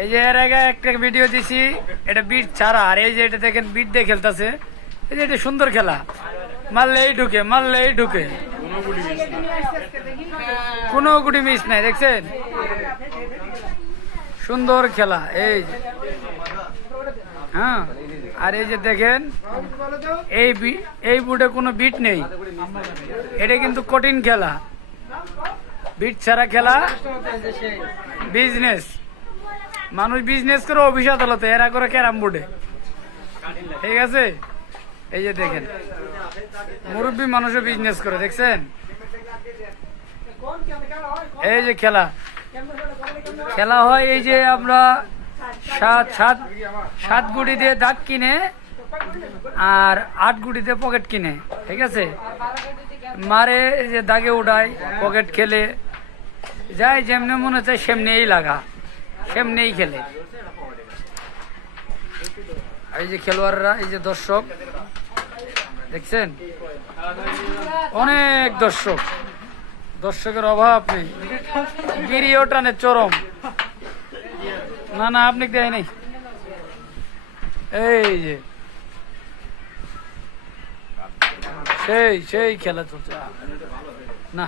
এই যে এর আগে একটা ভিডিও দিছি, এটা বিট ছাড়া। আর এই যে এটা দেখেন বিট দিয়ে খেলতেছে। এই যে এটা সুন্দর খেলা, মারলেই ঢুকে, মারলেই ঢুকে, কোনো গুটি মিস নাই। দেখছেন সুন্দর খেলা। এই যে হ্যাঁ, আর এই যে দেখেন এই বুটে কোনো বিট নেই। এটা কিন্তু কঠিন খেলা, বিট ছাড়া খেলা। বিজনেস, মানুষ বিজনেস করে অফিস আদালতে, এরা করে ক্যারাম বোর্ডে। ঠিক আছে, এই যে দেখেন মুরব্বী মানুষও বিজনেস করে। দেখছেন এই যে খেলা খেলা হয়। এই যে আমরা সাত গুটি দিয়ে দাগ কিনে আর 8 গুটি দিয়ে পকেট কিনে, ঠিক আছে, মারে এই যে দাগে উঠায়, পকেট খেলে যায়, যেমনি মনে চায় সেমনিই লাগা, সেমনিই খেলে। এই যে খেলোয়াড়রা, এই যে দর্শক দেখছেন, অনেক দর্শক, দর্শকের অভাব নেই। গিরিও টানে চরম। না না, আপনি দেয় নাই। এই যে সেই খেলা চলছে না।